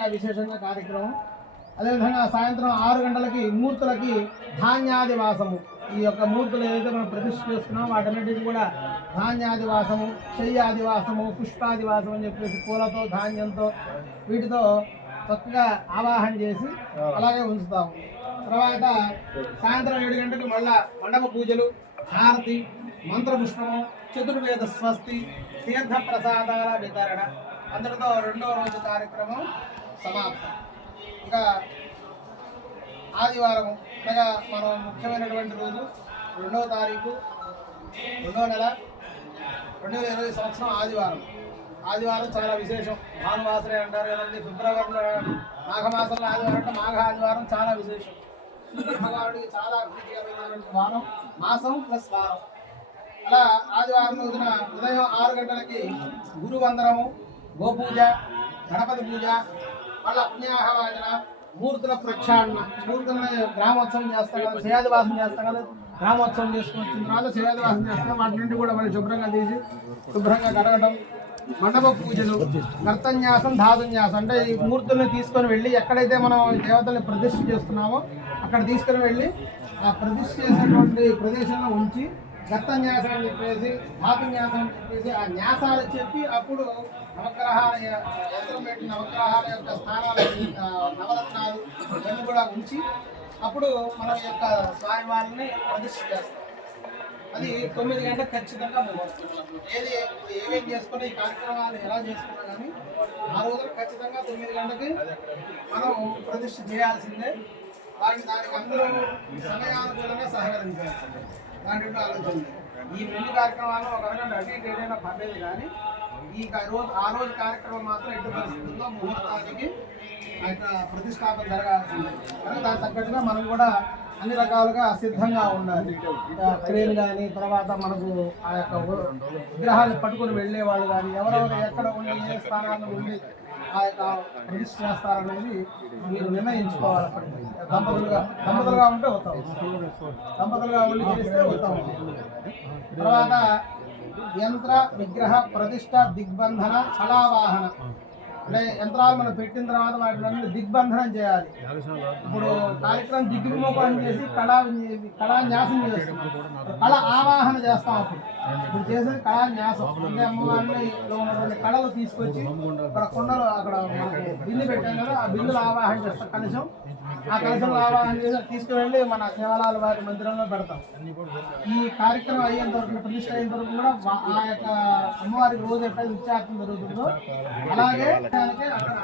ఇంకా విశేషంగా కార్యక్రమం. అదేవిధంగా సాయంత్రం 6 గంటలకి మూర్తులకి ధాన్యాదివాసము. ఈ యొక్క మూర్తులు ఏదైతే మనం ప్రతిష్ఠ చేస్తున్నామో వాటన్నిటికీ కూడా ధాన్యాదివాసము, శయ్యాదివాసము, పుష్పాదివాసం అని చెప్పేసి పూలతో ధాన్యంతో వీటితో చక్కగా ఆవాహన చేసి అలాగే ఉంచుతాము. తర్వాత సాయంత్రం 7 గంటలకు మళ్ళా మండప పూజలు, హారతి, మంత్రపుష్పము, చతుర్వేద స్వస్తి, తీర్థ ప్రసాదాల వితరణ, అందరితో 2వ రోజు కార్యక్రమం సమాప్తం. ఇంకా ఆదివారం అనగా మనం ముఖ్యమైనటువంటి రోజు 2వ తారీఖు 2వ నెల 2020 సంవత్సరం ఆదివారం. ఆదివారం చాలా విశేషం. భానువాసరే అంటారు కదండి. ఫిబ్రవరిలో మాఘమాసంలో ఆదివారం అంటే మాఘ ఆదివారం చాలా విశేషం. భగవానుడికి చాలా ప్రీతికరమైనటువంటి వారం, మాసం ప్లస్ వారం. అలా ఆదివారం రోజున ఉదయం 6 గంటలకి గురువందనము, గోపూజ, గణపతి పూజ, మళ్ళా పుణ్యాహవాచన, మూర్తుల ప్రక్షాళన. మూర్తులని గ్రామోత్సవం చేస్తాం కదా, శయాదివాసం చేస్తాం కదా, గ్రామోత్సవం చేసుకుని వచ్చిన తర్వాత శయాదివాసం చేస్తాం. వాటి నుండి కూడా మళ్ళీ శుభ్రంగా తీసి శుభ్రంగా కడగడం, మండప పూజలు, కర్తన్యాసం, ధాతున్యాసం. అంటే ఈ మూర్తుల్ని తీసుకొని వెళ్ళి ఎక్కడైతే మనం దేవతల్ని ప్రతిష్ఠ చేస్తున్నామో అక్కడ తీసుకొని వెళ్ళి ఆ ప్రతిష్ఠ చేసినటువంటి ప్రదేశంలో ఉంచి కర్తన్యాసం అని చెప్పేసి, ధాతున్యాసం అని చెప్పేసి ఆ న్యాసాలు చెప్పి అప్పుడు నవగ్రహాల యంత్రం పెట్టి నవగ్రహాల యొక్క స్థానాలు, నవరత్నాలు ఇవన్నీ కూడా ఉంచి అప్పుడు మన యొక్క స్వామివారిని ప్రతిష్ఠ చేస్తాం. అది 9 గంటలకు ఖచ్చితంగా ముహూర్తం. ఏమేం చేసుకుని ఈ కార్యక్రమాలు ఎలా చేసుకున్నా కానీ ఆ రోజున ఖచ్చితంగా 9 గంటకి మనం ప్రతిష్ఠ చేయాల్సిందే. దానికి అందరూ సమయానుకూలంగా సహకరించాల్సిందే. దాని యొక్క ఆలోచన ఈ 2 కార్యక్రమాలు ఒక రకంగా అటు ఇటు ఏదైనా పర్లేదు. కానీ ఆ రోజు కార్యక్రమం మాత్రం ఎట్టి పరిస్థితుల్లో ముహూర్తానికి ప్రతిష్టాపన జరగాల్సిందే. కనుక దానికి తగ్గట్టుగా మనం కూడా అన్ని రకాలుగా సిద్ధంగా ఉండాలి. క్రేన్ కానీ, తర్వాత మనకు ఆ యొక్క విగ్రహాన్ని పట్టుకుని వెళ్ళే వాళ్ళు కానీ, ఎవరెవరు ఎక్కడ ఉండి ఏ స్థానాల్లో ఉండి ఆ యొక్క ప్రతిష్ఠ చేస్తారనేది మీరు నిర్ణయించుకోవాలి. అప్పటికి దంపతులుగా ఉంటే అవుతాం, దంపతులుగా ఉండి చేస్తే అవుతాం. తర్వాత యంత్ర విగ్రహ ప్రతిష్ట దిగ్బంధన కళావాహన. అంటే యంత్రాలు మనం పెట్టిన తర్వాత వాటిని దిగ్బంధనం చేయాలి. ఇప్పుడు కార్యక్రమం దిగ్విమోహం చేసి కళాన్యాసం చేస్తాం, కళ ఆవాహన చేస్తాం. ఇప్పుడు చేసేది కళాన్యాసం. అంటే అమ్మవారిని ఉన్నటువంటి కళలు తీసుకొచ్చి అక్కడ కుండలు, అక్కడ బిల్లు పెట్టాం కదా, ఆ బిల్లులు ఆవాహన చేస్తాం. కలశం, ఆ కలశంలో ఆవాహన చేసి తీసుకువెళ్ళి మన శివాలయాల వారి మందిరంలో పెడతాం. ఈ కార్యక్రమం అయ్యేంత వరకు, ప్రతిష్ట అయ్యేంత వరకు కూడా ఆ యొక్క అమ్మవారికి రోజు ఎట్లయితే నిత్యార్థం జరుగుతుందో అలాగే అక్కడ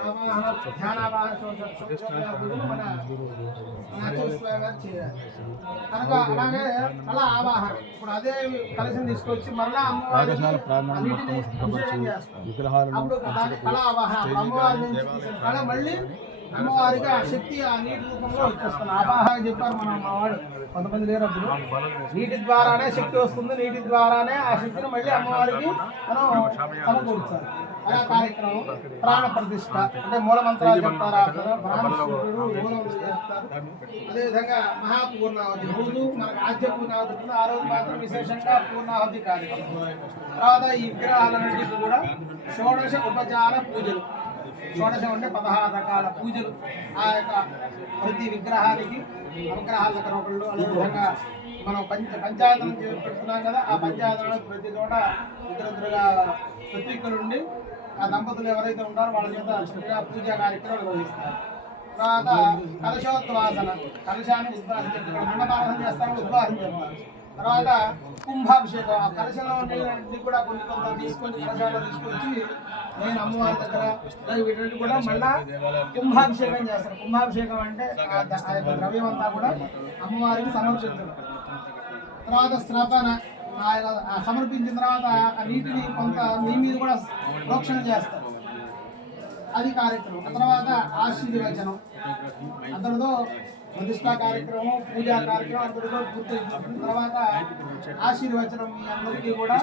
ఆవాహన, ధ్యానావాహన చేయాలి. కనుక అలాగే అలా ఆవాహన. ఇప్పుడు అదే కలశం తీసుకొచ్చి మళ్ళా అమ్మవారి అప్పుడు దాని కళ ఆవాహన. అమ్మవారి నుంచి కళ మళ్ళీ అమ్మవారికి ఆ శక్తి ఆ నీటి రూపంలో వచ్చేస్తుంది. ఆవాహన చెప్పారు మా వాడు, కొంతమంది లేరప్పుడు. నీటి ద్వారానే శక్తి వస్తుంది, నీటి ద్వారానే ఆ శక్తిని మళ్ళీ అమ్మవారికి మనం సమకూర్చాలి. అలా కార్యక్రమం. ప్రాణ ప్రతిష్ట అంటే మూలమంత్రాలు చెప్తారు, బ్రాహ్మణుడు మూలం చేస్తారు. అదేవిధంగా మహాపూర్ణావతి రోజు మనకు ఆద్య పూర్ణావతి ఉంటుంది. ఆ రోజు మాత్రం విశేషంగా పూర్ణావతి కార్యక్రమం. తర్వాత ఈ విగ్రహాలన్నింటికి కూడా షోడశ ఉపచార పూజలు. షోడశం అంటే 16 రకాల పూజలు. ఆ యొక్క ప్రతి విగ్రహానికి నవగ్రహాల దగ్గర ఒకళ్ళు. అదేవిధంగా మనం పంచాయతనం పెడుతున్నాం కదా, ఆ పంచాయతనం ప్రతి చోట ఇద్దరుగా ప్రతీకులు ఉండి ఆ దంపతులు ఎవరైతే ఉంటారో వాళ్ళ చేత చక్కగా పూజా కార్యక్రమం నిర్వహిస్తారు. తర్వాత కలశోద్వాసన, కలశాన్ని ఉద్వాసన చెప్తారు. మండపారాధన చేస్తారు, ఉద్వాసన చెప్తారు. తర్వాత కుంభాభిషేకం. ఆ కలశంలో ఉండేది కూడా కొన్ని తీసుకొని కలశాల్లో తీసుకొచ్చి నేను అమ్మవారి దగ్గర వీటి కూడా మళ్ళా కుంభాభిషేకం చేస్తారు. కుంభాభిషేకం అంటే ఆ యొక్క ద్రవ్యం అంతా కూడా అమ్మవారికి సమర్పించడం. తర్వాత స్నాపన, సమర్పించిన తర్వాత ఆ నీటిని కొంత మీ మీద కూడా ప్రోక్షణ చేస్తారు. అది కార్యక్రమం. ఆ తర్వాత ఆశీర్వచనం, అందరితో ప్రతిష్టా కార్యక్రమం, పూజా కార్యక్రమం అందరితో పూర్తి తర్వాత ఆశీర్వచనం. మీ అందరికీ కూడా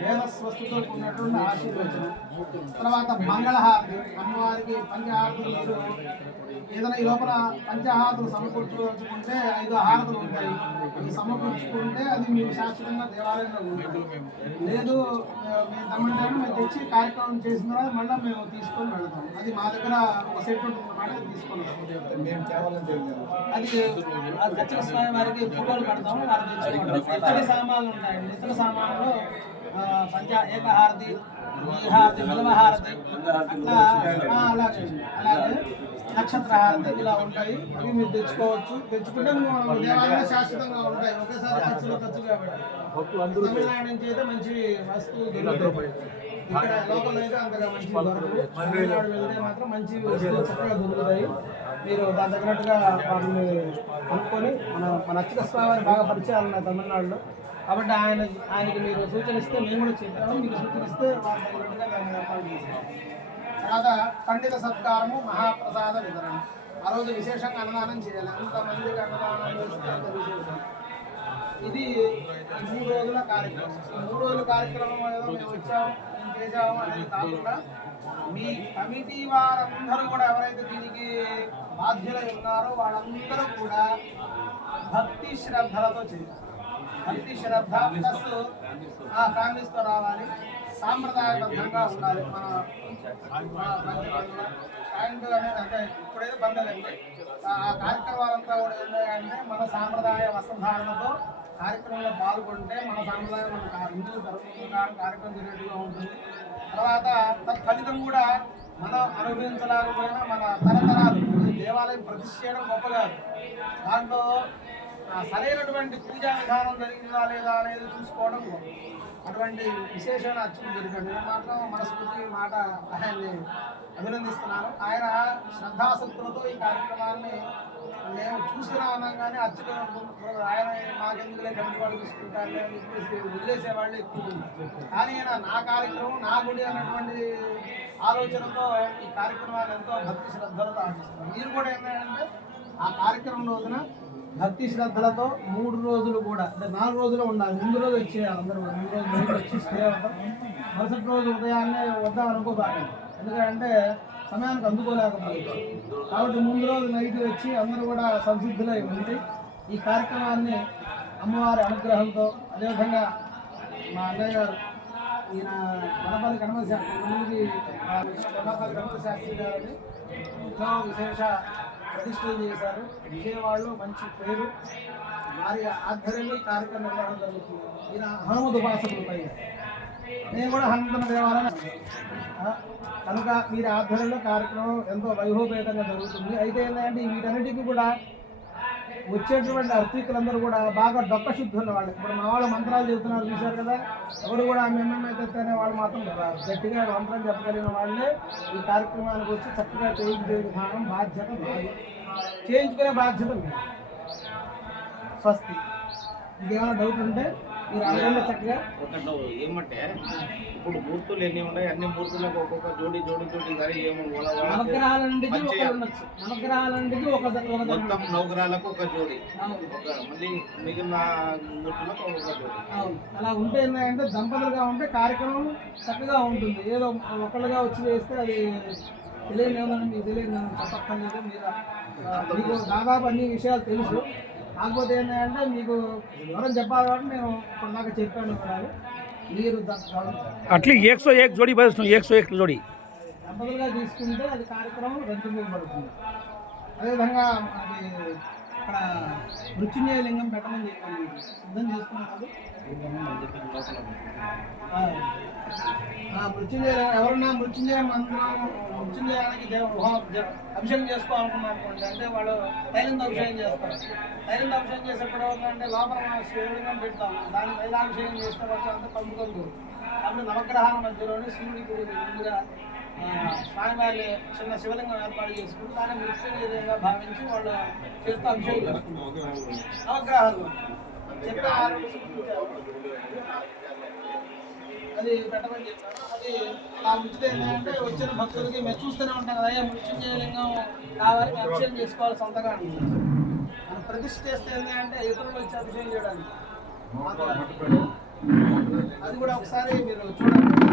వేద స్వస్థతో ఉన్నటువంటి ఆశీర్వచనం. తర్వాత మంగళహారతి అమ్మవారికి పంచహారతులు మీరు ఏదైనా ఈ లోపల పంచహారతులు సమకూర్చుకుంటే 5 హారతులు ఉంటాయి. అవి సమకూర్చుకుంటే అది మీరు శాశ్వతంగా దేవాలయంలో ఉంటుంది. లేదు మేము తమ్మంటే మేము తెచ్చి కార్యక్రమం చేసిన తర్వాత మళ్ళీ మేము తీసుకొని వెళ్తాం. అది మా దగ్గర ఒక సెట్ ఉంటుందన్నమాట, తీసుకొని అది దక్షిణ స్వామి వారికి ఫోటోలు పెడతాము. వారికి తెచ్చుకుంటాం. ఇతర సామాన్లు ఉంటాయండి. ఇతర సామాన్లు ఏకహారతి, ద్విహారతి, బిల్వహారతి, అట్లా అలాగే నక్షత్ర హారతి ఇలా ఉంటాయి. అవి మీరు తెచ్చుకోవచ్చు. తెచ్చుకుంటే దేవాలయంలో శాశ్వతంగా ఉంటాయి. ఒకేసారి ఖర్చు కాబట్టి తమిళనాడు నుంచి అయితే మంచి వస్తువులు దొరుకుతాయి. ఇక్కడ లోకల్ అయితే అంతగా మంచి దొరకదు. తమిళనాడు వెళ్తే మాత్రం మంచి వస్తువులు చక్కగా దొరుకుతాయి. మీరు దాని తగినట్టుగా వాటిని అనుకొని మన అర్చక స్వామి బాగా పరిచయాలు ఉన్నాయి తమిళనాడులో. కాబట్టి ఆయనకి మీరు సూచనిస్తే మేము కూడా చెప్పాము. మీరు సూచనిస్తే వారి తగినట్టుగా దాన్ని ఏర్పాటు చేస్తాం. తర్వాత పండిత సత్కారము, మహాప్రసాద వితరణ. ఆ రోజు విశేషంగా అన్నదానం చేయాలి. అంతమందికి అన్నదానం చేస్తే అంత విశేషం. ఇది 3 రోజుల కార్యక్రమం. 3 రోజుల కార్యక్రమం ఏదో మేము వచ్చాము, మేము చేసాము అనేది కాకుండా మీ కమిటీ వారందరూ కూడా ఎవరైతే దీనికి బాధ్యులై ఉన్నారో వాళ్ళందరూ కూడా భక్తి శ్రద్ధలతో చేయాలి. భక్తి శ్రద్ధ ప్లస్ ఆ ఫ్యామిలీస్తో రావాలి. సాంప్రదాయబద్ధంగా ఉండాలి. మన స్టాండ్ అనేది అంటే ఇప్పుడైతే బందలండి. ఆ కార్యక్రమాలంతా కూడా ఏంటంటే మన సాంప్రదాయ వస్త్రధారణతో కార్యక్రమంలో పాల్గొంటే మన సాంప్రదాయం మన హిందూ ధర్మం ప్రకారం కార్యక్రమం జరిగేట్టుగా ఉంటుంది. తర్వాత ఫలితం కూడా మనం అనుభవించలేకపోయినా మన తరతరాలు దేవాలయం ప్రతిష్ఠ చేయడం గొప్ప కాదు. దాంట్లో సరైనటువంటి పూజా విధానం జరిగిందా లేదా అనేది చూసుకోవడం అటువంటి విశేషమైన అర్చకులు దొరికాడు. నేను మాత్రం మనస్ఫూర్తి మాట ఆయన్ని అభినందిస్తున్నాను. ఆయన శ్రద్ధాశక్తులతో ఈ కార్యక్రమాన్ని మేము చూసినా ఉన్నాం. కానీ అర్చకులు ఆయన మాకెందుకులే కమిటీ వాళ్ళు చూసుకుంటారు అని చెప్పేసి వదిలేసేవాళ్ళు ఎక్కువ. కానీ ఆయన నా కార్యక్రమం నా గుడి అన్నటువంటి ఆలోచనతో ఈ కార్యక్రమాన్ని ఎంతో భక్తి శ్రద్ధలతో ఆశిస్తున్నారు. మీరు కూడా ఏంటంటే ఆ కార్యక్రమం రోజున భక్తి శ్రద్ధలతో 3 రోజులు కూడా అంటే 4 రోజులు ఉండాలి. ముందు రోజు వచ్చేయాలి. అందరూ 3 రోజులు నైట్ వచ్చి స్టే అవుతాం. మరుసటి రోజు ఉదయాన్నే వద్దాం అనుకోబాగా, ఎందుకంటే సమయానికి అందుకోలేకపోవచ్చు. కాబట్టి ముందు రోజు నైట్ వచ్చి అందరూ కూడా సంసిద్ధులై ఉండి ఈ కార్యక్రమాన్ని అమ్మవారి అనుగ్రహంతో, అదేవిధంగా మా అన్నయ్య గారు ఈయన వనపల్లి గణపతి శాస్త్రి వనపల్లి గణపతి శాస్త్రి గారిని ఎంతో విశేష ప్రతిష్టలు చేశారు. విజయవాడలో మంచి పేరు. వారి ఆధ్వర్యంలో ఈ కార్యక్రమం నిర్వహణ జరుగుతుంది. ఈయన హనుమద్ ఉపాసకులు పై నేను కూడా హనుమంతుని దేవాలయం కనుక వీరి ఆధ్వర్యంలో కార్యక్రమం ఎంతో వైభవపేతంగా జరుగుతుంది. అయితే ఏంటంటే వీటన్నిటికీ కూడా వచ్చేటువంటి అర్చకులందరూ కూడా బాగా డొక్క శుద్ధి ఉన్న వాళ్ళు. ఇప్పుడు మా వాళ్ళు మంత్రాలు చెబుతున్నారు చూశారు కదా, ఎవరు కూడా మేమైతే వాళ్ళు మాత్రం గట్టిగా మంత్రం చెప్పగలిగిన వాళ్ళే ఈ కార్యక్రమానికి వచ్చి చక్కగా చేయించే విధానం బాధ్యత మాది. చేయించుకునే బాధ్యత మీరు. స్వస్తి. ఇంకేమైనా డౌట్ ఉంటే మీరు అడగండి చక్కగా. ఏమంటే ఇప్పుడు మూర్తులు ఎన్ని ఉన్నాయి, అన్ని మూర్తులకు ఒక్కొక్క జోడి నవగ్రహాలన్నిటికీ మొత్తం నవగ్రహాలకు ఒక జోడి, మళ్ళీ మిగిలిన మూర్తులకు ఒక్కొక్క జోడి. అలా ఉంటే ఏంటంటే దంపతులుగా ఉంటే కార్యక్రమం చక్కగా ఉంటుంది. ఏదో ఒకళ్ళుగా వచ్చి వేస్తే అది తెలియని ఏమన్నా మీకు తెలియదు చెప్పక్కర్లేదు. మీకు దాదాపు అన్ని విషయాలు తెలుసు. కాకపోతే ఏంటంటే మీకు వివరం చెప్పాలి కాబట్టి నేను కొన్నాక చెప్పాను కూడా. మీరు అట్లీ 101 जोड़ी बस 101 जोड़ी దంపతులుగా తీసుకుంటే అది కార్యక్రమం పడుతుంది. అదేవిధంగా అది అక్కడ మృత్యుంజయ లింగం పెట్టమని చెప్పాను. సిద్ధం చేసుకున్నారు. మృత్యుంజయ ఎవరన్నా మృత్యుంజయ మంత్రం మృత్యుంజయానికి అభిషేకం చేసుకోవాలనుకున్నారనుకోండి, అంటే వాళ్ళు తైలంతో అభిషేకం చేస్తారు. తైలంతో అభిషేకం చేసేప్పుడు అంటే లోపల శివలింగం పెడతాం, దాన్ని తైలాభిషేకం చేసిన వాళ్ళు అంతా పంపుతుంది. అప్పుడు నవగ్రహాల మధ్యలోనే శివుడికి ముందుగా స్వామివారి చిన్న శివలింగం ఏర్పాటు చేసుకుంటూ దాన్ని మృత్యుంజయంగా భావించి వాళ్ళు చేస్తూ అభిషేకం చేసుకుంటారు. నవగ్రహాలు చెప్పే అది పెట్టమని చెప్పారు. అది ఆ ఉంచితే ఏంటంటే వచ్చిన భక్తులకి మేము చూస్తూనే ఉంటాం కదా, అయ్యా మృత్యుంజయ లింగం కావాలి, మేము అభిషేకం చేసుకోవాలి సొంతగా అంటారు. మనం ప్రతిష్ఠ చేస్తే ఏంటంటే ఇతరులు వచ్చి అభిషేకం చేయడానికి అది కూడా ఒకసారి మీరు చూడండి.